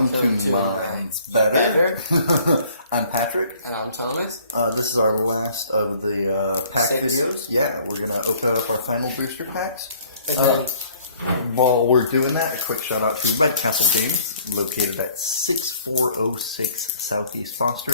Welcome to Mine's Better. I'm Patrick. And I'm Thomas. This is our last of the pack videos. Yeah, we're going to open up our final booster packs. While we're doing that, a quick shout out to Red Castle Games, located at 6406 Southeast Foster,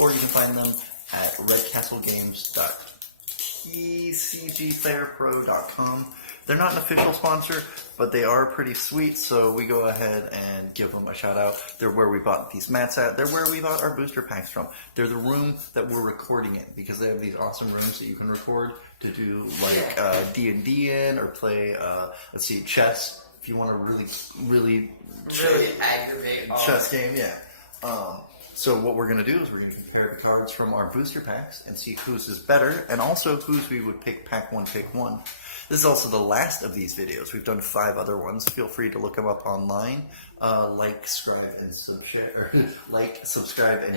or you can find them at redcastlegames.tcgplayerpro.com. They're not an official sponsor, but they are pretty sweet, so we go ahead and give them a shout out. They're where we bought these mats at. They're where we bought our booster packs from. They're the room that we're recording in, because they have these awesome rooms that you can record to do like D&D in, or play, let's see, chess, if you want to really aggravate chess game, yeah. So what we're going to do is we're going to compare the cards from our booster packs and see whose is better, and also whose we would pick pack one, pick one. This is also the last of these videos. We've done 5 other ones. Feel free to look them up online. Like, subscribe, and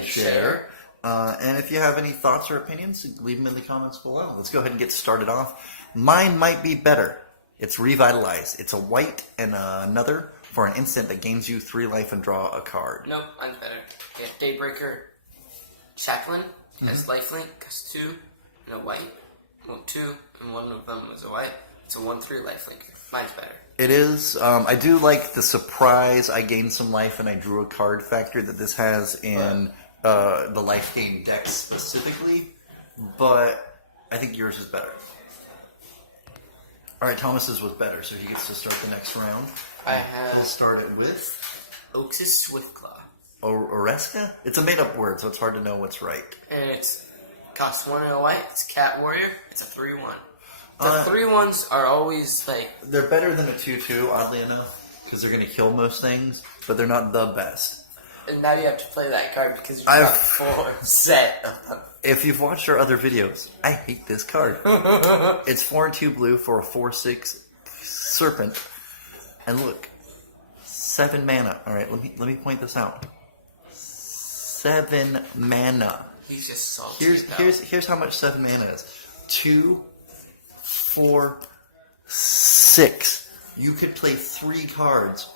share. And if you have any thoughts or opinions, leave them in the comments below. Let's go ahead and get started off. Mine might be better. It's Revitalize. It's a white and another for an instant that gains you 3 life and draw a card. Nope, mine's better. Yeah, Daybreaker Chaplain has lifelink, costs 2, and a white. Well, 2, and one of them was a white. It's a 1/3 lifelink. Mine's better. It is. I do like the surprise, I gained some life and I drew a card factor that this has in the life gain deck specifically, but I think yours is better. Alright, Thomas's was better, so he gets to start the next round. We'll start it with Oxus Swiftclaw. Oreska? It's a made-up word, so it's hard to know what's right. And it's costs 1 and a white. It's Cat Warrior. It's a 3/1. The 3/1s are always like... They're better than a 2/2, oddly enough, because they're going to kill most things, but they're not the best. And now you have to play that card because you've got 4 set of them. If you've watched our other videos, I hate this card. It's 4 and 2 blue for a 4/6 serpent. And look, 7 mana. Alright, let me point this out. 7 mana. He's just salty. Here's how much 7 mana is. 2, 4, 6. You could play 3 cards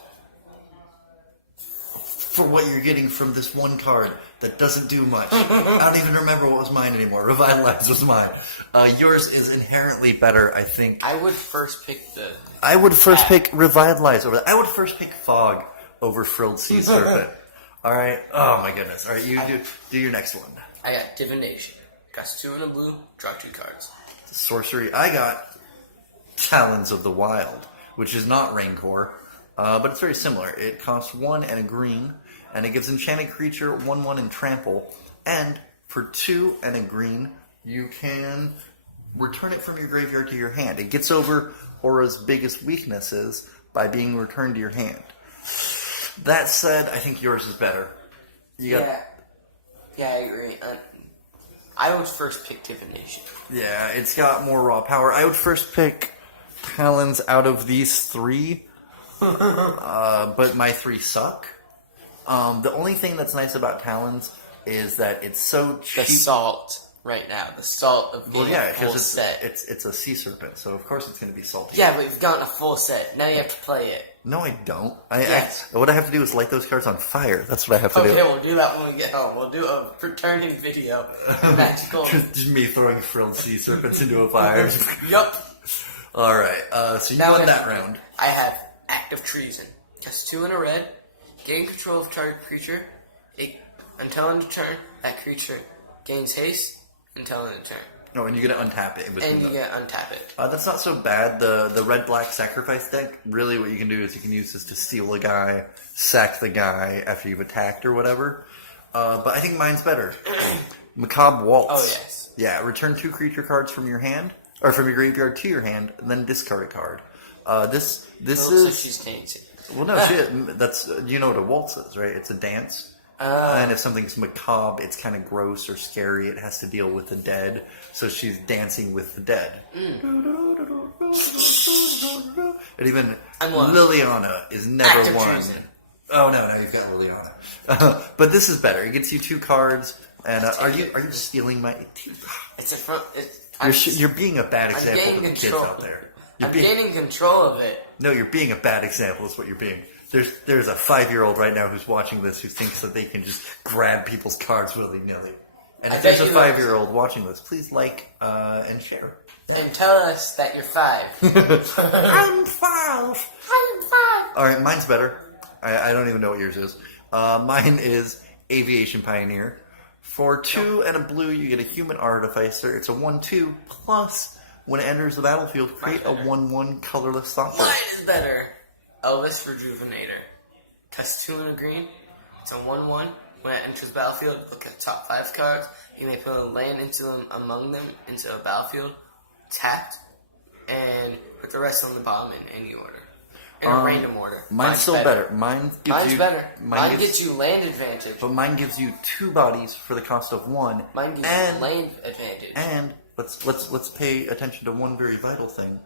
for what you're getting from this one card that doesn't do much. I don't even remember what was mine anymore. Revitalize was mine. Yours is inherently better, I think. I would first pick pick Revitalize over that. I would first pick Fog over Frilled Sea Serpent. Alright? Oh my goodness. Alright, you do your next one. I got Divination. Costs 2 and a blue, draw 2 cards. Sorcery. I got Talons of the Wild, which is not Rancor, but it's very similar. It costs 1 and a green, and it gives enchanted creature 1/1 and trample, and for 2 and a green, you can return it from your graveyard to your hand. It gets over Aura's biggest weaknesses by being returned to your hand. That said, I think yours is better. Yeah, I agree. I would first pick Divination. Yeah, it's got more raw power. I would first pick Talons out of these 3, but my 3 suck. The only thing that's nice about Talons is that it's so cheap. The salt right now. The salt of being a full set. It's a sea serpent, so of course it's going to be salty. Yeah, but you've gotten a full set. Now you have to play it. No, I don't. Yes. What I have to do is light those cards on fire. That's what I have to do. Okay, we'll do that when we get home. We'll do a returning video. Magical. Just me throwing Frilled Sea Serpents into a fire. Yup. Alright, so you won that round. I have Act of Treason. Just 2 and a red. Gain control of target creature. Until end of turn, that creature gains haste until end of turn. Oh, and you get to untap it. And you get to untap it. That's not so bad. The red-black sacrifice deck, really what you can do is you can use this to steal a guy, sack the guy after you've attacked or whatever. But I think mine's better. Macabre Waltz. Oh, yes. Yeah, return 2 creature cards from your hand, or from your graveyard to your hand, and then discard a card. This is... So she's dancing. Well, no, that's... You know what a waltz is, right? It's a dance. And if something's macabre, it's kind of gross or scary. It has to deal with the dead. So she's dancing with the dead. And even Liliana is never one. Oh, no, you've got Liliana. But this is better. It gets you 2 cards. And are you stealing my... It's a front... You're being a bad example to the kids out there. I'm gaining control of it. No, you're being a bad example is what you're being. there's a 5-year-old right now who's watching this who thinks that they can just grab people's cards willy nilly. And I if there's bet a you 5-year-old watching this, please like and share. And tell us that you're 5. I'm 5. I'm 5. All right, mine's better. I don't even know what yours is. Mine is Aviation Pioneer. For 2 and a blue, you get a Human Artificer. It's a 1/2 plus. When it enters the battlefield, create a 1/1 colorless stopper. Mine is better. Elvis Rejuvenator. Costs 2 and a green. It's a 1/1. When it enters the battlefield, look at the top 5 cards. You may put a land into them among them into a battlefield, tapped, and put the rest on the bottom in any order. In a random order. Mine's still better. Mine's better. Mine gives, gets you land advantage. but mine gives you 2 bodies for the cost of 1. Mine gives and, you land advantage. And let's pay attention to one very vital thing.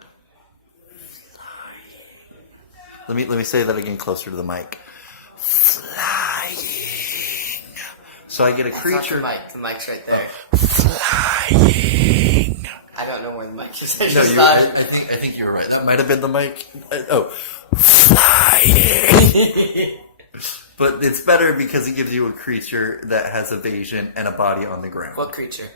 Let me say that again closer to the mic. Flying. So I get a creature. Not the mic's right there. Flying. I don't know where the mic is. No, I think you were right. That might have been the mic. Flying. But it's better because it gives you a creature that has evasion and a body on the ground. What creature?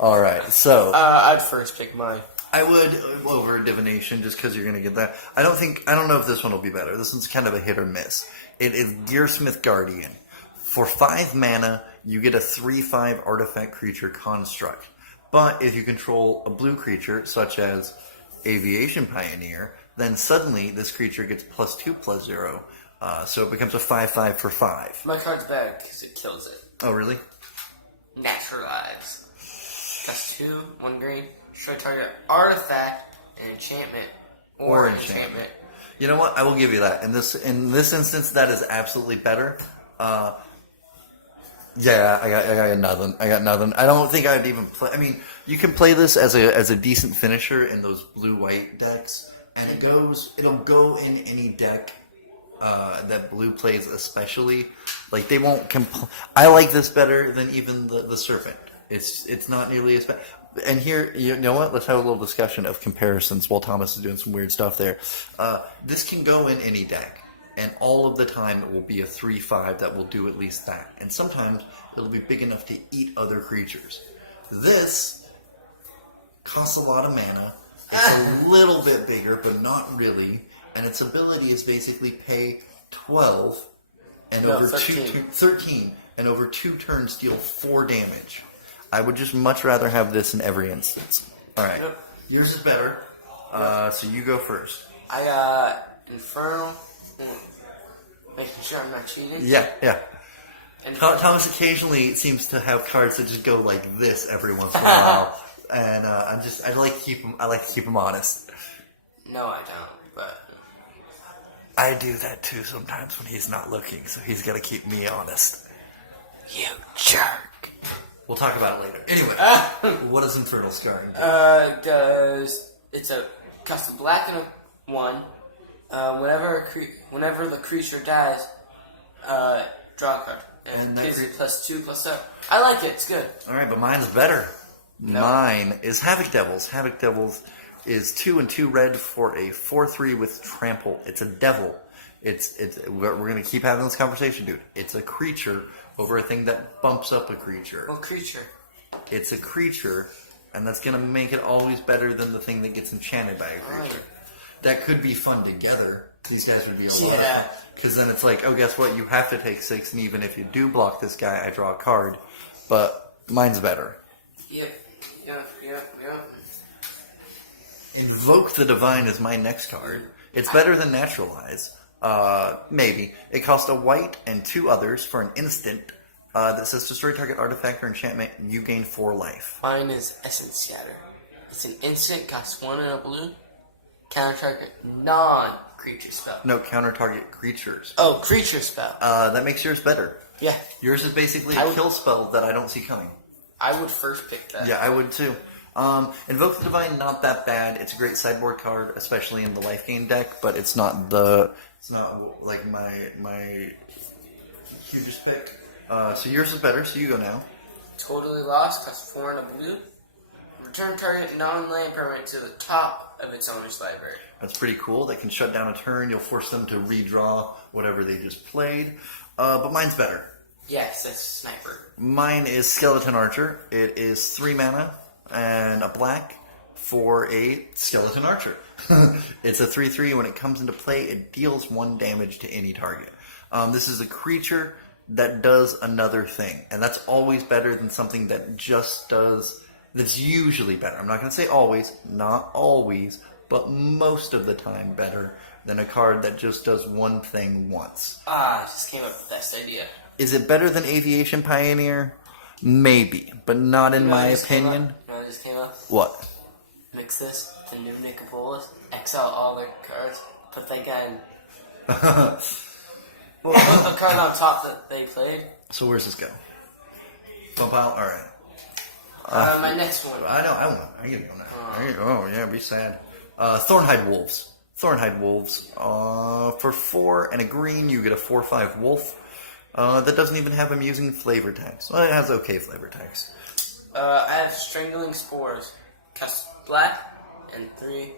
All right, so I'd first pick mine. I would over divination just because you're going to get that. I don't know if this one will be better. This one's kind of a hit or miss. It is Gearsmith Guardian. For 5 mana, you get a 3/5 artifact creature construct. But if you control a blue creature, such as Aviation Pioneer, then suddenly this creature gets +2/+0. So it becomes a 5/5 for 5. My card's better because it kills it. Oh, really? Naturalize. That's 2, 1 green. Destroy target artifact, an enchantment, or enchantment. You know what? I will give you that. In this instance, that is absolutely better. Yeah, I got nothing. I don't think I'd even play. I mean, you can play this as a decent finisher in those blue-white decks, and it'll go in any deck that blue plays, especially. Like they won't. I like this better than even the Serpent. It's not nearly as bad. And here, you know what? Let's have a little discussion of comparisons while Thomas is doing some weird stuff there. This can go in any deck. And all of the time it will be a 3/5 that will do at least that. And sometimes it'll be big enough to eat other creatures. This costs a lot of mana. It's a little bit bigger, but not really. And its ability is basically pay 12 and over 13 and over 2 turns deal 4 damage. I would just much rather have this in every instance. Alright. Yep. Yours is better. So you go first. I got Infernal. Making sure I'm not cheating. Yeah. And Thomas occasionally seems to have cards that just go like this every once in a while, and I like to keep him. I like to keep him honest. No, I don't. But I do that too sometimes when he's not looking, so he's got to keep me honest. You jerk. We'll talk about it later. Anyway, what does Infernal Scarring do? Does it's a cost a black and a 1. Whenever the creature dies, draw a card. And that gives you +2/+0. I like it. It's good. All right, but mine's better. No. Mine is Havoc Devils. Havoc Devils is 2 and 2 red for a 4/3 with trample. It's a devil. We're gonna keep having this conversation, dude. It's a creature over a thing that bumps up a creature. What creature? It's a creature, and that's gonna make it always better than the thing that gets enchanted by a creature. That could be fun together. These guys would be a lot. Yeah. Because then it's like, oh, guess what? You have to take 6, and even if you do block this guy, I draw a card. But mine's better. Yep. Invoke the Divine is my next card. It's better than Naturalize. Maybe. It costs a white and 2 others for an instant that says destroy target artifact or enchantment, and you gain 4 life. Mine is Essence Shatter. It's an instant, costs 1 and a blue. Counter target non-creature spell. No, counter target creatures. Oh, creature spell. That makes yours better. Yeah. Yours is basically a kill spell that I don't see coming. I would first pick that. Yeah, I would too. Invoke the Divine, not that bad. It's a great sideboard card, especially in the life gain deck, but it's not like my hugest pick. So yours is better, so you go now. Totally Lost, costs 4 and a blue. Return target non-land permanent to the top of its owner's library. That's pretty cool. They can shut down a turn. You'll force them to redraw whatever they just played. But mine's better. Yes, that's Sniper. Mine is Skeleton Archer. It is 3 mana and a black for a Skeleton Archer. It's a 3/3. When it comes into play, it deals 1 damage to any target. This is a creature that does another thing, and that's always better than something that just does. That's usually better. I'm not going to say always, not always, but most of the time better than a card that just does one thing once. I just came up with the best idea. Is it better than Aviation Pioneer? Maybe, but not in my opinion. You know what just came up? What? Mix this with the new Nicopolis, exile all their cards, put that guy in. Well, put a card on top that they played. So where's this go? Bump out? Alright. My next one. I get it on that. There you go. Yeah, be sad. Thornhide Wolves. Thornhide Wolves. For 4 and a green, you get a 4/5 wolf. That doesn't even have him using flavor text. Well, it has okay flavor text. I have Strangling Spores. Cast black and 3.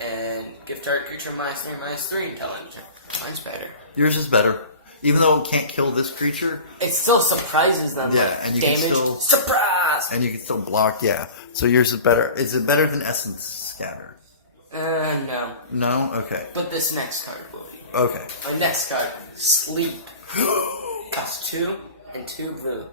And give target creature -3/-3 until end of turn. Mine's better. Yours is better. Even though it can't kill this creature, It still surprises them. Yeah, like, and you damage. can still- Surprise! and you can still block, yeah. So yours is better. Is it better than Essence Scatter? No. No? Okay. But this next card will be. Okay. My next card, Sleep. Costs 2 and 2 blue.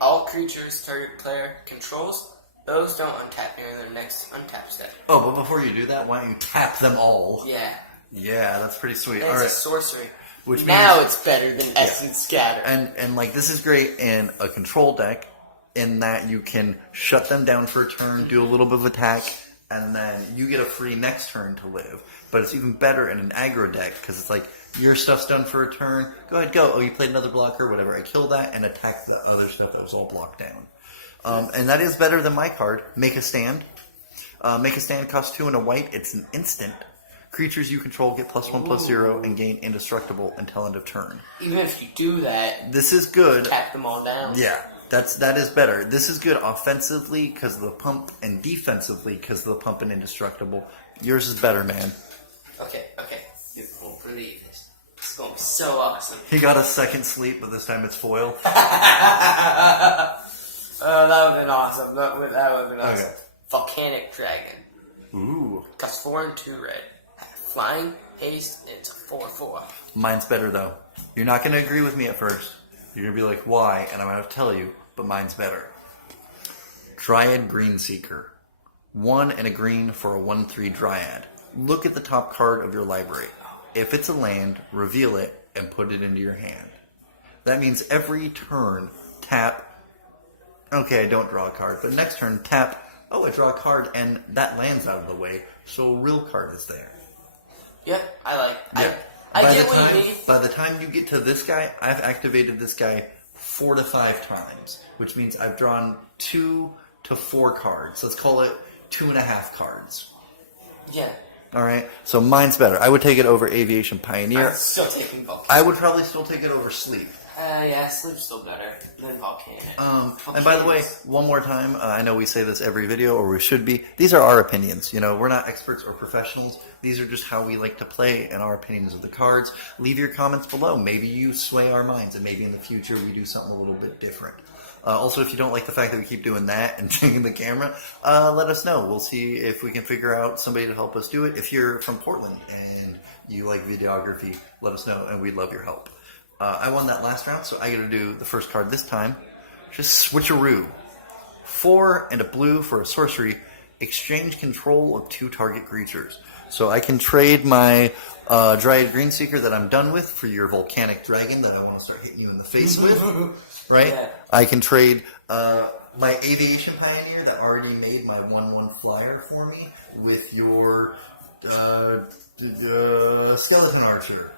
All creatures target player controls, those don't untap near their next untap step. Oh, but before you do that, why don't you tap them all? Yeah. Yeah, that's pretty sweet. And it's Alright. a sorcery. Which now means- it's better than Essence Scatter. And like this is great in a control deck in that you can shut them down for a turn, do a little bit of attack, and then you get a free next turn to live. But it's even better in an aggro deck because it's like your stuff's done for a turn. Go ahead, go. Oh, you played another blocker, whatever. I kill that and attack the other stuff that was all blocked down. And that is better than my card. Make a Stand. Make a Stand costs 2 and a white. It's an instant. Creatures you control get +1/+0 and gain indestructible until end of turn. Even if you do that, This is good. tap them all down. Yeah, that is better. This is good offensively because of the pump and defensively because of the pump and indestructible. Yours is better, man. Okay. You won't believe this. It's going to be so awesome. He got a second sleep, but this time it's foil. Oh, that would have been awesome. That would have been awesome. Okay. Volcanic Dragon. Ooh. Costs 4 and 2 red. Flying, haste, it's a 4/4. Mine's better, though. You're not going to agree with me at first. You're going to be like, why? And I'm going to tell you, but mine's better. Dryad Greenseeker. 1 and a green for a 1/3 Dryad. Look at the top card of your library. If it's a land, reveal it and put it into your hand. That means every turn, tap. Okay, I don't draw a card, but next turn, tap. Oh, I draw a card, and that land's out of the way, so a real card is there. Yep, I like. Yeah. I By get the what time, you mean. By the time you get to this guy, I've activated this guy 4 to 5 times, which means I've drawn 2 to 4 cards. Let's call it 2.5 cards. Yeah. All right, so mine's better. I would take it over Aviation Pioneer. I'm still taking Volcanic. I would probably still take it over Sleep. Yeah, Sleep's still better than Volcanic. And by the way, one more time, I know we say this every video, or we should be. These are our opinions. You know, we're not experts or professionals. These are just how we like to play and our opinions of the cards. Leave your comments below. Maybe you sway our minds, and maybe in the future we do something a little bit different. Also, if you don't like the fact that we keep doing that and taking the camera, let us know. We'll see if we can figure out somebody to help us do it. If you're from Portland and you like videography, let us know, and we'd love your help. I won that last round, so I got to do the first card this time. Just switcheroo. 4 and a blue for a sorcery. Exchange control of 2 target creatures. So I can trade my Dryad Greenseeker that I'm done with for your Volcanic Dragon that I want to start hitting you in the face with. Right? Yeah. I can trade my Aviation Pioneer that already made my 1/1 flyer for me with your Skeleton Archer.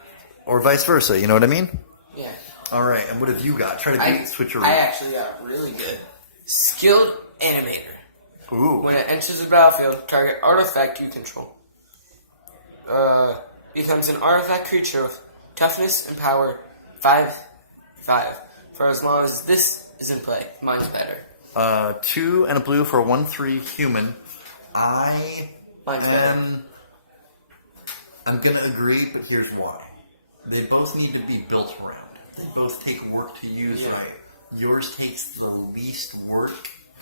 Or vice versa, you know what I mean? Yeah. Alright, and what have you got? Try to beat switcheroo. I actually got really good. Skilled Animator. Ooh. When it enters the battlefield, target artifact you control becomes an artifact creature with toughness and power 5/5 for as long as this is in play. Mine's better. 2 and a blue for a 1/3 human. Mine's better. I'm gonna agree, but here's why. They both need to be built around. They both take work to use Yeah. right. Yours takes the least work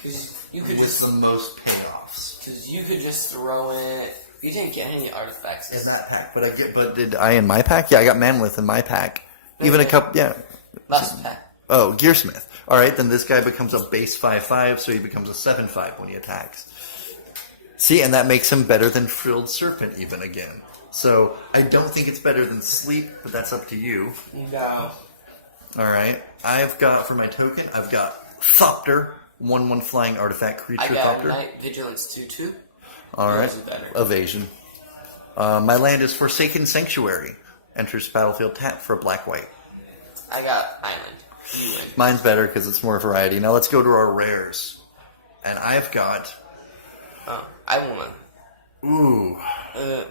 Because you could with just, the most payoffs. throw in it. You didn't get any artifacts. In that pack, but did I in my pack? Yeah, I got Manwith in my pack. Even a Okay. couple, yeah. Last pack. Oh, Gearsmith. All right, then this guy becomes a base 5/5, so he becomes a 7/5 when he attacks. See, and that makes him better than Frilled Serpent even again. So I don't think it's better than Sleep, but that's up to you. No. All right, I've got for my token, I've got Thopter, 1/1 flying artifact creature. I got Thopter. Night Vigilance 2/2. All right, Yours is better. evasion. My land is Forsaken Sanctuary. Enters battlefield tapped for a black-white. I got Island. You win. Mine's better because it's more variety. Now let's go to our rares, and I've got. Oh, I won. Ooh,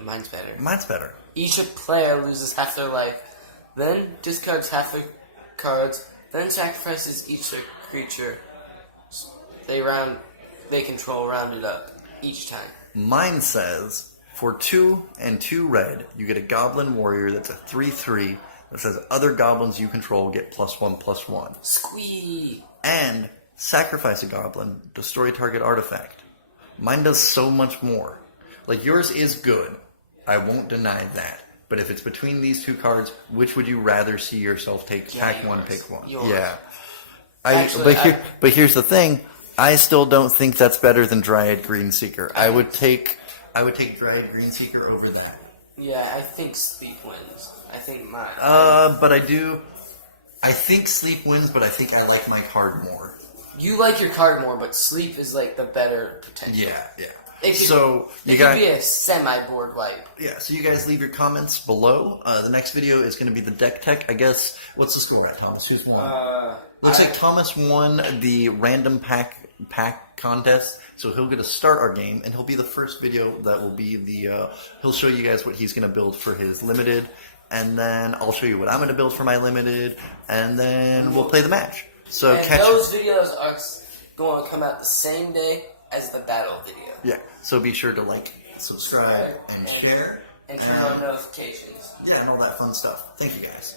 Mine's better. mine's better. Each player loses half their life, then discards half their cards, then sacrifices each their creature. They control rounded up each time. Mine says for 2 and 2 red, you get a Goblin Warrior that's a 3/3 that says other goblins you control get +1/+1, Squee! and sacrifice a goblin, destroy target artifact. Mine does so much more. Like yours is good. I won't deny that. But if it's between these two cards, which would you rather see yourself take? Yeah, Pack one, yours. pick one. Yours. Yeah. Actually, But here's the thing. I still don't think that's better than Dryad Greenseeker. I would take Dryad Greenseeker over that. Yeah, I think Sleep wins. I think mine. But I think Sleep wins, but I think I like my card more. You like your card more, but Sleep is like the better potential. Yeah. It could, So it you could got be a semi-board wipe. so you guys leave your comments below. The next video is going to be the deck tech. I guess what's the score at Thomas? Who's won? Looks like Thomas won the random pack contest, so he'll get to start our game, and he'll be the first video that will be the. He'll show you guys what he's going to build for his limited, and then I'll show you what I'm going to build for my limited, and then we'll play the match. So And catch. those videos are going to come out the same day as the battle video. Yeah. So be sure to like, subscribe, and share, And turn on notifications. Yeah, and all that fun stuff. Thank you guys.